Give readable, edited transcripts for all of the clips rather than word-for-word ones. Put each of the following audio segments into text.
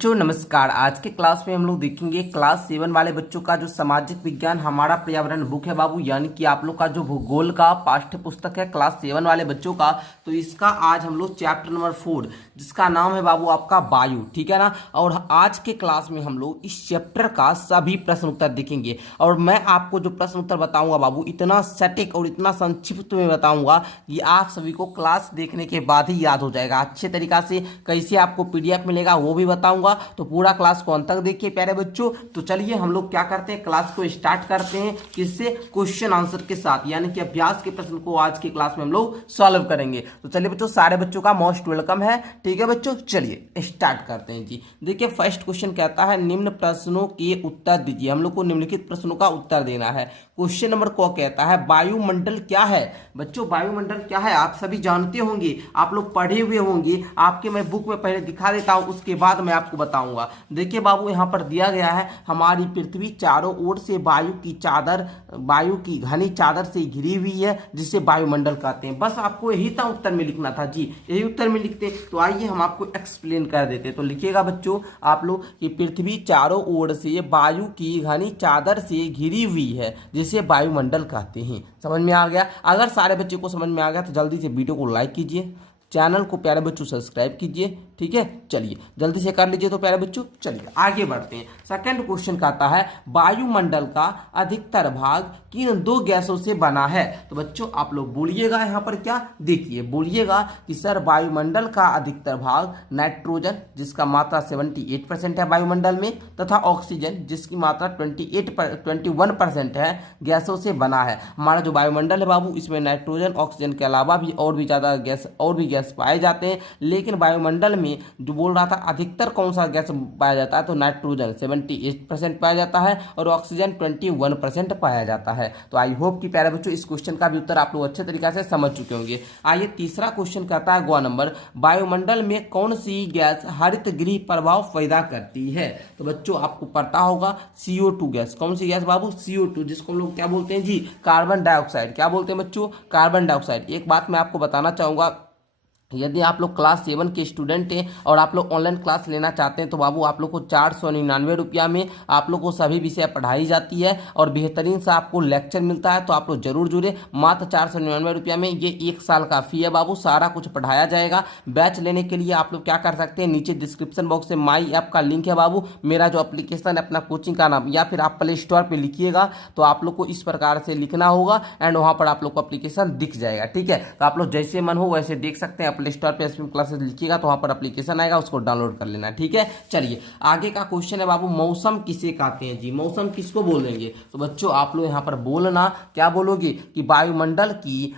बच्चों नमस्कार। आज के क्लास में हम लोग देखेंगे क्लास 7 वाले बच्चों का जो सामाजिक विज्ञान हमारा पर्यावरण बुक है बाबू, यानी कि आप लोग का जो भूगोल का पाठ्य पुस्तक है क्लास 7 वाले बच्चों का। तो इसका आज हम लोग चैप्टर नंबर 4 जिसका नाम है बाबू आपका वायु, ठीक है ना। और आज के क्लास में हम लोग इस चैप्टर का सभी प्रश्न उत्तर देखेंगे और मैं आपको जो प्रश्न उत्तर बताऊंगा बाबू इतना सटीक और इतना संक्षिप्त में बताऊंगा कि आप सभी को क्लास देखने के बाद ही याद हो जाएगा अच्छे तरीका से। कैसे आपको पीडीएफ मिलेगा वो भी बताऊंगा, तो पूरा क्लास को अंत तक देखिए प्यारे बच्चों। तो चलिए हम लोग क्या करते हैं, क्लास को स्टार्ट करते हैं किससे, क्वेश्चन आंसर के साथ, यानी कि अभ्यास के प्रश्न को आज की क्लास में हम लोग सॉल्व करेंगे। तो चलिए बच्चों, सारे बच्चों का मोस्ट वेलकम है, ठीक है बच्चों। चलिए स्टार्ट करते हैं जी। देखिए फर्स्ट क्वेश्चन कहता है निम्न प्रश्नों के उत्तर दीजिए। हम लोग को निम्नलिखित प्रश्नों का उत्तर देना है। क्वेश्चन नंबर को कहता है वायुमंडल क्या है। बच्चों वायुमंडल क्या है आप सभी जानते होंगे, आप लोग पढ़े हुए होंगे। आपके मैं बुक में पहले दिखा देता हूं, उसके बाद मैं आपको बताऊंगा। देखिए बाबू यहाँ पर दिया गया है हमारी पृथ्वी चारों ओर से वायु की घनी चादर से घिरी हुई है जिसे वायुमंडल कहते हैं। बस आपको यही था उत्तर में लिखना था जी, यही उत्तर में लिखते। तो आइए हम आपको एक्सप्लेन कर देते। तो लिखिएगा बच्चों आप लोग कि पृथ्वी चारों ओर से वायु की घनी चादर से घिरी हुई है जिसे वायुमंडल कहते हैं। समझ में आ गया? अगर सारे बच्चे को समझ में आ गया तो जल्दी से वीडियो को लाइक कीजिए, चैनल को प्यारे बच्चों सब्सक्राइब कीजिए, ठीक है। चलिए जल्दी से कर लीजिए तो प्यारे बच्चों। चलिए आगे बढ़ते हैं। सेकंड क्वेश्चन कहता है वायुमंडल का अधिकतर भाग किन दो गैसों से बना है। तो बच्चों आप लोग बोलिएगा यहाँ पर क्या, देखिए बोलिएगा कि सर वायुमंडल का अधिकतर भाग नाइट्रोजन जिसका मात्रा 78% है वायुमंडल में, तथा ऑक्सीजन जिसकी मात्रा 21% है गैसों से बना है। हमारा जो वायुमंडल है बाबू इसमें नाइट्रोजन ऑक्सीजन के अलावा भी और भी ज्यादा गैस पाए जाते हैं, लेकिन वायुमंडल में जो बोल रहा था अधिकतर कौन सा गैस पाया जाता है, तो नाइट्रोजन 78% पाया जाता है और ऑक्सीजन 21% पाया जाता है। तो आई होप कि प्यारे बच्चों इस क्वेश्चन का भी उत्तर आप लोग अच्छे तरीके से समझ चुके होंगे। आइए तीसरा क्वेश्चन कहता है ग नंबर, वायुमंडल में कौन सी गैस हरित गृह प्रभाव पैदा करती है। तो बच्चों आपको पता होगा CO2 गैस। कौन सी गैस बाबू, CO2, जिसको हम लोग क्या बोलते हैं जी, कार्बन डाइऑक्साइड। क्या बोलते हैं बच्चों, कार्बन डाइऑक्साइड। एक बात मैं आपको बताना चाहूंगा, यदि आप लोग क्लास 7 के स्टूडेंट हैं और आप लोग ऑनलाइन क्लास लेना चाहते हैं तो बाबू आप लोग को 499 रुपया में आप लोग को सभी विषय पढ़ाई जाती है और बेहतरीन सा आपको लेक्चर मिलता है। तो आप लोग जरूर जुड़े, मात्र 499 रुपया में ये 1 साल का फी है बाबू, सारा कुछ पढ़ाया जाएगा। बैच लेने के लिए आप लोग क्या कर सकते हैं, नीचे डिस्क्रिप्शन बॉक्स से माई ऐप का लिंक है बाबू, मेरा जो एप्लीकेशन है अपना कोचिंग का नाम, या फिर आप प्ले स्टोर पर लिखिएगा तो आप लोग को इस प्रकार से लिखना होगा एंड वहाँ पर आप लोग को एप्लीकेशन दिख जाएगा, ठीक है। तो आप लोग जैसे मन हो वैसे देख सकते हैं। प्ले स्टोर पे एसपीएम क्लासेस लिखिएगा तो वहां पर एप्लीकेशन आएगा, उसको डाउनलोड कर लेना, ठीक है। चलिए आगे का क्वेश्चन है बाबू, मौसम किसे कहते हैं जी, मौसम किसको बोलेंगे। तो बच्चों आप लोग यहां पर बोलना, क्या बोलोगे कि वायुमंडल की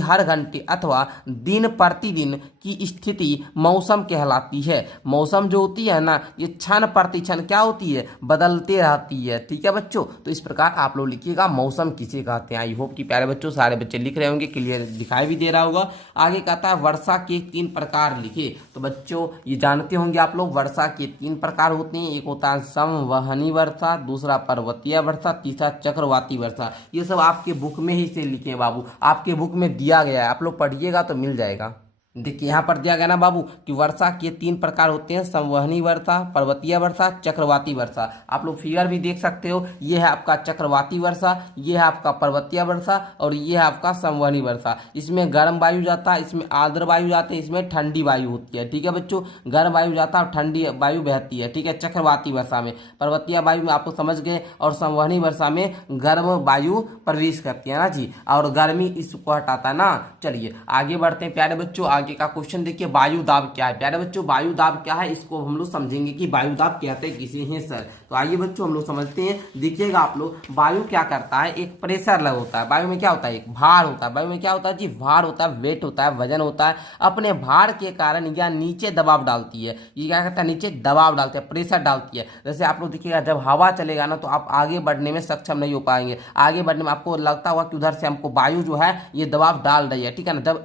हर घंटे अथवा दिन प्रतिदिन की स्थिति मौसम कहलाती है। मौसम जो होती है ना ये क्षण प्रतिक्षण क्या होती है, बदलते रहती है, ठीक है बच्चों। तो इस प्रकार आप लोग लिखिएगा मौसम किसे कहते हैं। आई होप कि प्यारे बच्चों सारे बच्चे लिख रहे होंगे, क्लियर दिखाई भी दे रहा होगा। आगे कहता है वर्षा के 3 प्रकार लिखे। तो बच्चों ये जानते होंगे आप लोग वर्षा के 3 प्रकार होते हैं। एक होता है संवहनी वर्षा, दूसरा पर्वतीय वर्षा, तीसरा चक्रवाती वर्षा। ये सब आपके बुक में ही से लिखे हैं बाबू, आपके बुक में दिया गया है, आप लोग पढ़िएगा तो मिल जाएगा। देखिए यहाँ पर दिया गया ना बाबू कि वर्षा के 3 प्रकार होते हैं, संवहनी वर्षा, पर्वतीय वर्षा, चक्रवाती वर्षा। आप लोग फिगर भी देख सकते हो, ये है आपका चक्रवाती वर्षा, ये है आपका पर्वतीय वर्षा और ये है आपका संवहनी वर्षा। इसमें गर्म वायु जाता है, इसमें आर्द्र वायु जाते हैं, इसमें ठंडी वायु होती है, ठीक है बच्चों। गर्म वायु जाता है और ठंडी वायु बहती है, ठीक है, चक्रवाती वर्षा में। पर्वतीय वायु में आपको समझ गए, और संवहनी वर्षा में गर्म वायु प्रवेश करती है ना जी, और गर्मी इसको हटाता है ना। चलिए आगे बढ़ते हैं प्यारे बच्चों। आगे का क्वेश्चन देखिए वायु दाब क्या है। प्यारे बच्चों वायु दाब क्या है इसको हम लोग समझेंगे कि वायु दाब कहते हैं किसे हैं सर। तो आइए बच्चों हम लोग समझते हैं। देखिएगा आप लोग वायु क्या करता है, एक प्रेशर लग होता है वायु में, क्या होता है, एक भार होता है वायु में, क्या होता है जी, भार होता है, वेट होता है, वजन होता है। अपने भार के कारण यह नीचे दबाव डालती है। ये क्या करता है, नीचे दबाव डालती है, प्रेशर डालती है। जैसे आप लोग देखिएगा जब हवा चलेगा ना तो आप आगे बढ़ने में सक्षम नहीं हो पाएंगे। आगे बढ़ने में आपको लगता होगा कि उधर से हमको वायु जो है ये दबाव डाल रही है, ठीक है ना। जब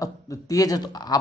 तेज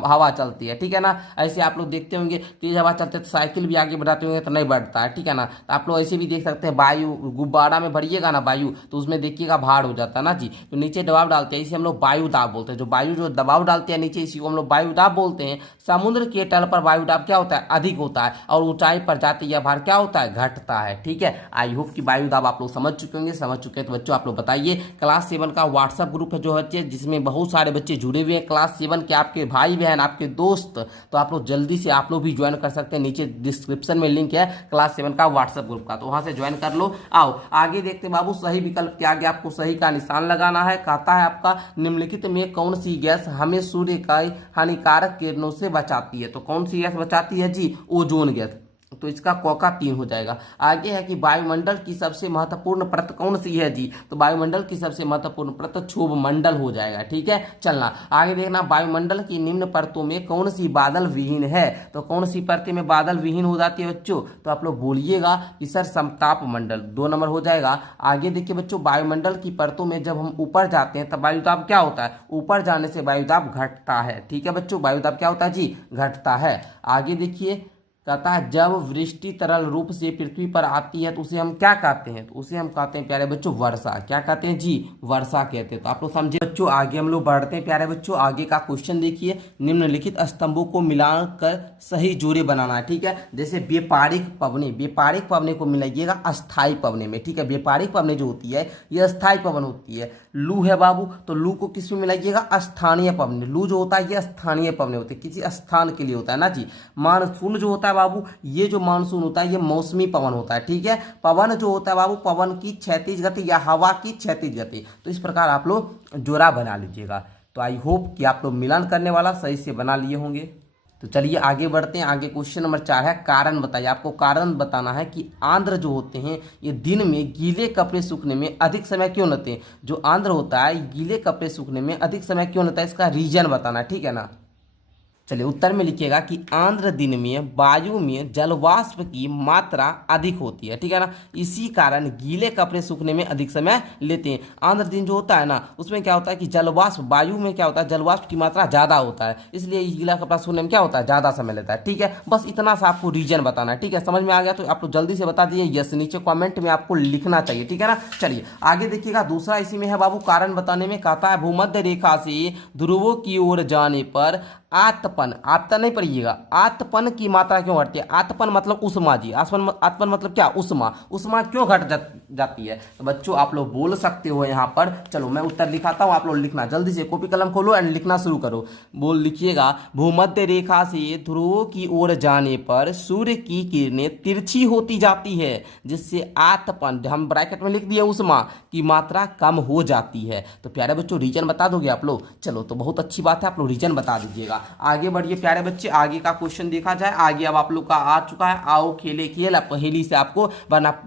हवा चलती है, ठीक है ना, ऐसे आप लोग देखते होंगे तेज हवा चलते तो साइकिल भी आगे बढ़ाते होंगे तो नहीं बढ़ता है, ठीक है ना। तो आप लोग ऐसे वैसे भी देख सकते हैं वायु, गुब्बारा में भरिएगा ना वायु तो उसमें देखिएगा भार हो जाता है ना जी, तो नीचे दबाव डालते हैं, इसे हम लोग वायु दाब बोलते हैं। जो वायु जो दबाव डालते हैं नीचे, इसी को हम लोग वायु दाब बोलते हैं। समुद्र के तल पर वायु दाब क्या होता है, अधिक होता है, और ऊंचाई पर जाते यह भार क्या होता है, घटता है। ठीक है, आई होप कि वायु दाब आप लोग समझ चुके होंगे। समझ चुके हैं तो बच्चों आप लोग बताइए। क्लास 7 का व्हाट्सएप ग्रुप है जो बच्चे, जिसमें बहुत सारे बच्चे जुड़े हुए हैं क्लास 7 के, आपके भाई बहन, आपके दोस्त, तो आप लोग जल्दी से आप लोग भी ज्वाइन कर सकते हैं। नीचे डिस्क्रिप्शन में लिंक है क्लास 7 का व्हाट्सएप ग्रुप का, तो वहां से ज्वाइन कर लो। आओ आगे देखते हैं बाबू, सही विकल्प के आगे आपको सही का निशान लगाना है। कहता है आपका निम्नलिखित में कौन सी गैस हमें सूर्य का हानिकारक किरणों से बचाती है, तो कौन सी गैस बचाती है जी, ओजोन गैस, तो इसका कौका 3 हो जाएगा। आगे है कि वायुमंडल की सबसे महत्वपूर्ण परत कौन सी है जी, तो वायुमंडल की सबसे महत्वपूर्ण परत क्षोभ मंडल हो जाएगा। ठीक है, चलना आगे देखना, वायुमंडल की निम्न परतों में कौन सी बादल विहीन है, तो कौन सी परतें में बादल विहीन हो जाती है बच्चों, तो आप लोग बोलिएगा कि सर समताप मंडल, 2 नंबर हो जाएगा। आगे देखिए बच्चों, वायुमंडल की परतों में जब हम ऊपर जाते हैं तब वायुदाब क्या होता है, ऊपर जाने से वायुदाब घटता है। ठीक है बच्चों, वायुदाब क्या होता है जी, घटता है। आगे देखिए, कहता है जब वृष्टि तरल रूप से पृथ्वी पर आती है तो उसे हम क्या कहते हैं, तो उसे हम कहते हैं प्यारे बच्चों वर्षा। क्या कहते हैं जी, वर्षा कहते हैं। तो आप लोग समझे बच्चों। आगे हम लोग बढ़ते हैं प्यारे बच्चों। आगे का क्वेश्चन देखिए, निम्नलिखित स्तंभों को मिलाकर सही जोड़े बनाना है। ठीक है, जैसे व्यापारिक पवने को मिलाइएगा अस्थायी पवने में। ठीक है, व्यापारिक पवने जो होती है ये अस्थायी पवन होती है। लू है बाबू, तो लू को किस में मिलाइएगा, स्थानीय पवने। लू जो होता है ये स्थानीय पवने होते हैं, किसी स्थान के लिए होता है ना जी। मानसून जो होता है बाबू, ये जो मानसून होता है ये मौसमी पवन होता है। ठीक है, पवन जो होता है बाबू, पवन की क्षैतिज गति या हवा की क्षैतिज गति। तो इस प्रकार आप लोग जोड़ा बना लीजिएगा। तो आई होप कि आप लोग मिलान करने वाला सही से बना लिए होंगे। तो चलिए आगे बढ़ते हैं। आगे क्वेश्चन नंबर 4 है, कारण बताइए। आपको कारण बताना है कि आंध्र जो होते हैं ये दिन में गीले कपड़े सूखने में अधिक समय क्यों लेते हैं। जो आंध्र होता है गीले कपड़े सूखने में अधिक समय क्यों लेता है, इसका रीजन बताना है। ठीक है ना, चलिए उत्तर में लिखिएगा कि आंध्र दिन में वायु में जलवाष्प की मात्रा अधिक होती है। ठीक है ना, इसी कारण गीले कपड़े सूखने में अधिक समय लेते हैं। आंध्र दिन जो होता है ना, उसमें क्या होता है कि जलवाष्प, वायु में क्या होता है, जलवाष्प की मात्रा ज़्यादा होता है, इसलिए गीला कपड़ा सूखने में क्या होता है, ज़्यादा समय लेता है। ठीक है, बस इतना सा आपको रीजन बताना है। ठीक है, समझ में आ गया तो आप लोग जल्दी से बता दिए यस, नीचे कॉमेंट में आपको लिखना चाहिए। ठीक है ना, चलिए आगे देखिएगा। दूसरा इसी में है बाबू, कारण बताने में कहता है भूमध्य रेखा से ध्रुवों की ओर जाने पर आतपन, आपता नहीं पढ़िएगा, आतपन की मात्रा क्यों घटती है। आतपन मतलब उष्मा जी, आतपन मतलब क्या, उष्मा। उष्मा क्यों घट जाती है, तो बच्चों आप लोग बोल सकते हो यहाँ पर। चलो मैं उत्तर लिखाता हूँ, आप लोग लिखना जल्दी से, कॉपी कलम खोलो एंड लिखना शुरू करो। बोल लिखिएगा, भूमध्य रेखा से ध्रुवों की ओर जाने पर सूर्य की किरणें तिरछी होती जाती है, जिससे आतपन, हम ब्रैकेट में लिख दिए, उष्मा की मात्रा कम हो जाती है। तो प्यारे बच्चों रीजन बता दोगे आप लोग, चलो तो बहुत अच्छी बात है, आप लोग रीजन बता दीजिएगा। आगे बढ़िए प्यारे बच्चे, आगे का क्वेश्चन देखा जाए। आगे अब आप लोग का आ चुका है, आओ खेले खेल। पहेली से आपको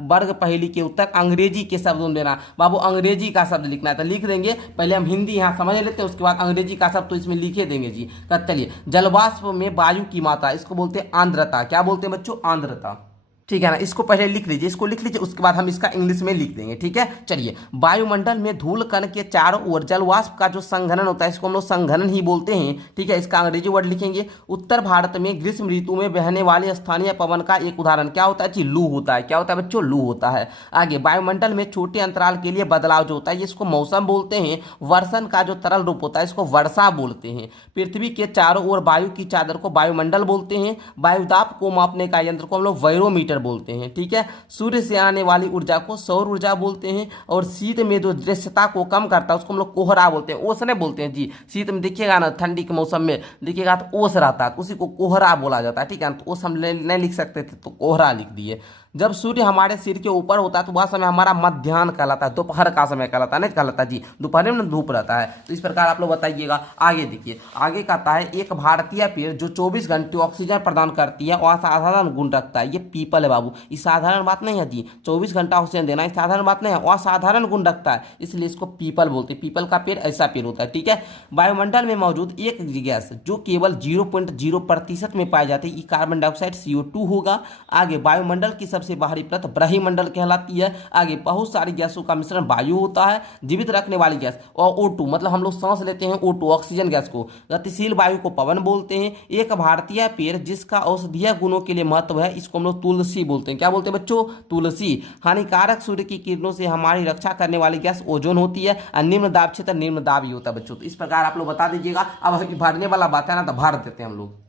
वर्ग पहेली के उत्तर अंग्रेजी के शब्दों में देना। बाबू अंग्रेजी का शब्द लिखना है तो लिख देंगे, पहले हम हिंदी यहाँ समझ लेते हैं, उसके बाद अंग्रेजी का शब्द तो इसमें लिखे देंगे जी। चलिए, जलवाष्प में वायु की मात्रा, इसको बोलते हैं आर्द्रता। क्या बोलते हैं बच्चों, आर्द्रता। ठीक है ना, इसको पहले लिख लीजिए, इसको लिख लीजिए, उसके बाद हम इसका इंग्लिश में लिख देंगे। ठीक है, चलिए, वायुमंडल में धूल कण के चारों ओर जलवाष्प का जो संघनन होता है, इसको हम लोग संघनन ही बोलते हैं। ठीक है, इसका अंग्रेजी वर्ड लिखेंगे। उत्तर भारत में ग्रीष्म ऋतु में बहने वाले स्थानीय पवन का एक उदाहरण क्या होता है जी, लू होता है। क्या होता है बच्चों, लू होता है। आगे, वायुमंडल में छोटे अंतराल के लिए बदलाव जो होता है, इसको मौसम बोलते हैं। वर्षण का जो तरल रूप होता है, इसको वर्षा बोलते हैं। पृथ्वी के चारों ओर वायु की चादर को वायुमंडल बोलते हैं। वायुदाब को मापने का यंत्र को हम लोग बैरोमीटर बोलते हैं। ठीक है, सूर्य से आने वाली ऊर्जा को सौर ऊर्जा बोलते हैं। और शीत में जो दृश्यता को कम करता है उसको हम लोग कोहरा बोलते हैं, ओसने बोलते हैं जी। शीत में देखिएगा ना, ठंडी के मौसम में देखिएगा तो ओस रहता है, तो उसी को कोहरा बोला जाता है। ठीक है, तो ओस हम नहीं लिख सकते थे तो कोहरा लिख दिए। जब सूर्य हमारे सिर के ऊपर होता है तो वह समय हमारा मध्याह्न कहलाता है, दोपहर का समय कहलाता है, नहीं कहलाता जी, दोपहर में धूप रहता है। तो इस प्रकार आप लोग बताइएगा। आगे देखिए, आगे कहता है एक भारतीय पेड़ जो 24 घंटे ऑक्सीजन प्रदान करती है और असाधारण गुण रखता है, ये पीपल है बाबू। ये साधारण बात नहीं है जी, 24 घंटा ऑक्सीजन देना साधारण बात नहीं है, असाधारण गुण रखता है, इसलिए इसको पीपल बोलते हैं। पीपल का पेड़ ऐसा पेड़ होता है। ठीक है, वायुमंडल में मौजूद एक गैस जो केवल 0.0% में पाई जाती है, कार्बन डाइऑक्साइड CO2 होगा। आगे, वायुमंडल की सबसे सबसे बाहरी परत ब्रह्मंडल कहलाती है। आगे बहुत सारी गैसों का मिश्रण वायु होता है। जीवित रखने वाली गैस और O2 मतलब हम लोग सांस लेते हैं O2 ऑक्सीजन गैस को। गतिशील वायु को पवन बोलते हैं। एक भारतीय पेड़ जिसका औषधीय गुणों के लिए महत्व है, इसको हम लोग तुलसी बोलते हैं। क्या बोलते हैं बच्चों? तुलसी। हानिकारक सूर्य की किरणों से हमारी रक्षा करने वाली गैस ओजोन होती है। और निम्न दाब क्षेत्र निम्न दाब ही होता है बच्चों। तो इस प्रकार आप लोग बता दीजिएगा। अब भरने वाला बात है ना, तो भर देते हैं हम लोग।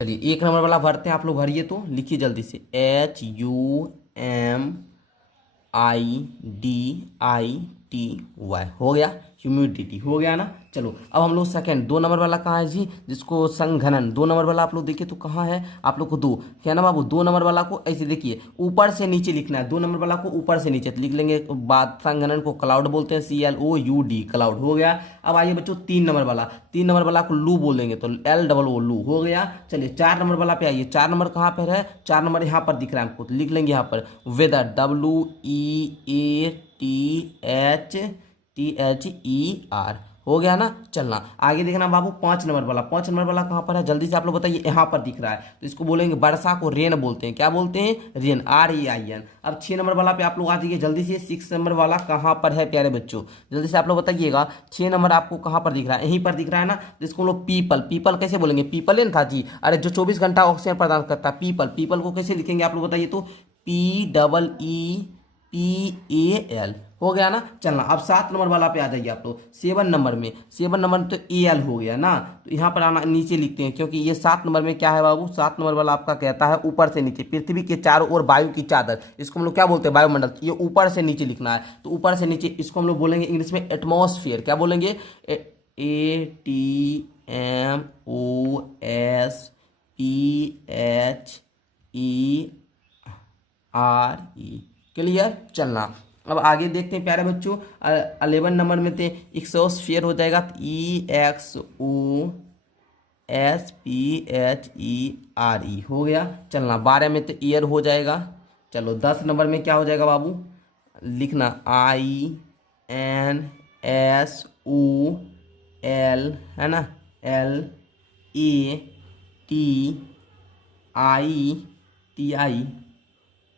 चलिए 1 नंबर वाला भरते हैं, आप लोग भरिए तो लिखिए जल्दी से। HUMIDITY हो गया। ह्यूमिडिटी हो गया ना। चलो अब हम लोग सेकंड 2 नंबर वाला कहाँ है जी, जिसको संघनन 2 नंबर वाला आप लोग देखिए तो कहाँ है आप लोग को 2 क्या ना बाबू। 2 नंबर वाला को ऐसे देखिए ऊपर से नीचे लिखना है। 2 नंबर वाला को ऊपर से नीचे लिख लेंगे। बाद संघनन को क्लाउड बोलते हैं, CLOUD क्लाउड हो गया। अब आइए बच्चों 3 नंबर वाला। 3 नंबर वाला को लू बोलेंगे तो LOO लू हो गया। चलिए 4 नंबर वाला पे आइए। 4 नंबर कहाँ पर है? 4 नंबर यहाँ पर दिख रहा है हमको, तो लिख लेंगे यहाँ पर वेदर WEATHER हो गया ना। चलना आगे देखना बाबू 5 नंबर वाला। 5 नंबर वाला कहाँ पर है जल्दी से आप लोग बताइए। यहाँ पर दिख रहा है, तो इसको बोलेंगे वर्षा को रेन बोलते हैं। क्या बोलते हैं? Rain, REIN। अब 6 नंबर वाला पे आप लोग आ जाइए जल्दी से। 6 नंबर वाला कहाँ पर है प्यारे बच्चों, जल्दी से आप लोग बताइएगा। 6 नंबर आपको कहाँ पर दिख रहा है? यहीं पर दिख रहा है ना। तो इसको हम लोग पीपल। पीपल कैसे बोलेंगे? पीपल है ना था जी, अरे जो 24 घंटा ऑक्सीजन प्रदान करता है पीपल। पीपल को कैसे लिखेंगे आप लोग बताइए तो? PEEPAL हो गया ना। चलना अब 7 नंबर वाला पे आ जाइए आप लोग। 7 नंबर में 7 नंबर में तो AL हो गया ना। तो यहाँ पर आना नीचे लिखते हैं, क्योंकि ये 7 नंबर में क्या है बाबू? 7 नंबर वाला आपका कहता है ऊपर से नीचे, पृथ्वी के चारों ओर वायु की चादर, इसको हम लोग क्या बोलते हैं? वायुमंडल। ये ऊपर से नीचे लिखना है, तो ऊपर से नीचे इसको हम लोग बोलेंगे इंग्लिश में एटमॉस्फेयर। क्या बोलेंगे? ATMOSPHERE। क्लियर। चलना अब आगे देखते हैं प्यारे बच्चों। 11 नंबर में थे एक्सोस्फीयर हो जाएगा, EXOSPHERE हो गया। चलना 12 में तो ईयर हो जाएगा। चलो 10 नंबर में क्या हो जाएगा बाबू? लिखना INSOL है ना,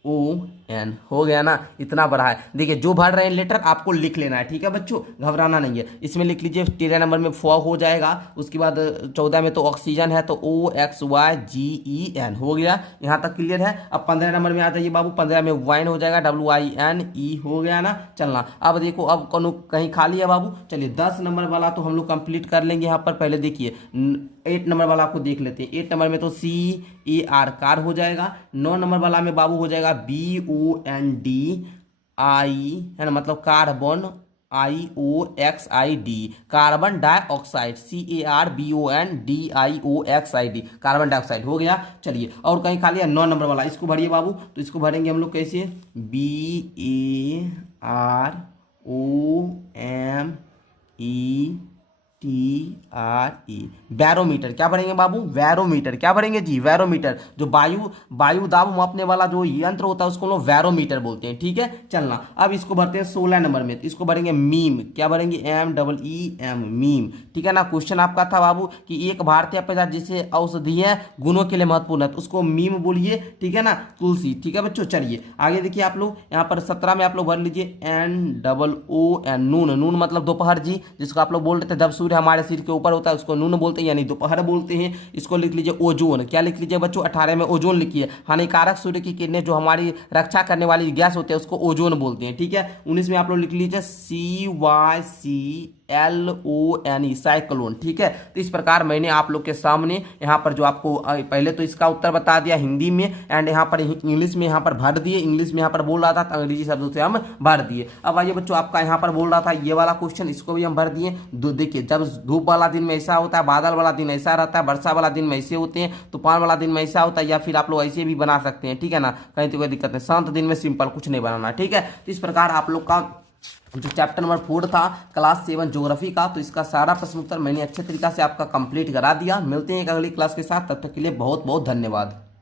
LATION हो गया ना। इतना बड़ा है। देखिए जो भर रहे हैं लेटर आपको लिख लेना है, ठीक है बच्चों, घबराना नहीं है। इसमें लिख लीजिए 13 नंबर में फॉग हो जाएगा। उसके बाद 14 में तो ऑक्सीजन है, तो OXYGEN हो गया। यहाँ तक क्लियर है। अब 15 नंबर में आ जाइए बाबू। 15 में वाइन हो जाएगा, WINE हो गया ना। चलना अब देखो अब कहीं खाली है बाबू। चलिए 10 नंबर वाला तो हम लोग कंप्लीट कर लेंगे। यहाँ पर पहले देखिए 8 नंबर वाला आपको देख लेते हैं। 8 नंबर में तो CAR कार हो जाएगा। 9 नंबर वाला में बाबू हो जाएगा BONDI है ना, मतलब carbon, IOXID carbon dioxide, CARBONDIOXID carbon dioxide हो गया। चलिए और कहीं खाली है 9 नंबर वाला, इसको भरिए बाबू। तो इसको भरेंगे हम लोग कैसे? BAROMETRE barometer. क्या भरेंगे बाबू? बैरोमीटर। क्या भरेंगे जी? बैरोमीटर। जो वायु दाब मापने वाला जो यंत्र होता है उसको लोग बैरोमीटर बोलते हैं, ठीक है। चलना अब इसको भरते हैं 16 नंबर में। तो इसको भरेंगे मीम। क्या भरेंगे? MEEM मीम, ठीक है ना। क्वेश्चन आपका था बाबू कि एक भारतीय पदार्थ जिसे औषधीय गुणों के लिए महत्वपूर्ण है, तो उसको मीम बोलिए, ठीक है ना, तुलसी, ठीक है बच्चों। चलिए आगे देखिए आप लोग यहाँ पर 17 में आप लोग भर लीजिए NOON नून। नून मतलब दोपहर जी, जिसको आप लोग बोल रहे थे जब सूर्य हमारे सिर के ऊपर होता है उसको नून बोलते हैं, यानी दोपहर बोलते हैं। इसको लिख लीजिए ओजोन। क्या लिख लीजिए बच्चों? 18 में ओजोन लिखिए। हानिकारक सूर्य की किरणें जो हमारी रक्षा करने वाली गैस होती है उसको ओजोन बोलते हैं, ठीक है। 19 में आप लोग लिख लीजिए CYCLONE साइक्लोन, ठीक है। तो इस प्रकार मैंने आप लोग के सामने यहाँ पर जो आपको पहले तो इसका उत्तर बता दिया हिंदी में, एंड यहाँ पर इंग्लिश में यहाँ पर भर दिए। इंग्लिश में यहाँ पर बोल रहा था तो अंग्रेजी शब्दों से हम भर दिए। अब आइए बच्चों आपका यहाँ पर बोल रहा था ये वाला क्वेश्चन, इसको भी हम भर दिए। देखिए जब धूप वाला दिन में ऐसा होता है, बादल वाला दिन ऐसा रहता है, वर्षा वाला दिन में ऐसे होते हैं, तूफान वाला दिन में ऐसा होता है, या फिर आप लोग ऐसे भी बना सकते हैं, ठीक है ना। कहीं तो कोई दिक्कत नहीं। शांत दिन में सिंपल कुछ नहीं बनाना, ठीक है। तो इस प्रकार आप लोग का जो चैप्टर नंबर 4 था क्लास 7 ज्योग्राफी का, तो इसका सारा प्रश्न उत्तर मैंने अच्छे तरीके से आपका कंप्लीट करा दिया। मिलते हैं एक अगली क्लास के साथ, तब तक के लिए बहुत बहुत धन्यवाद।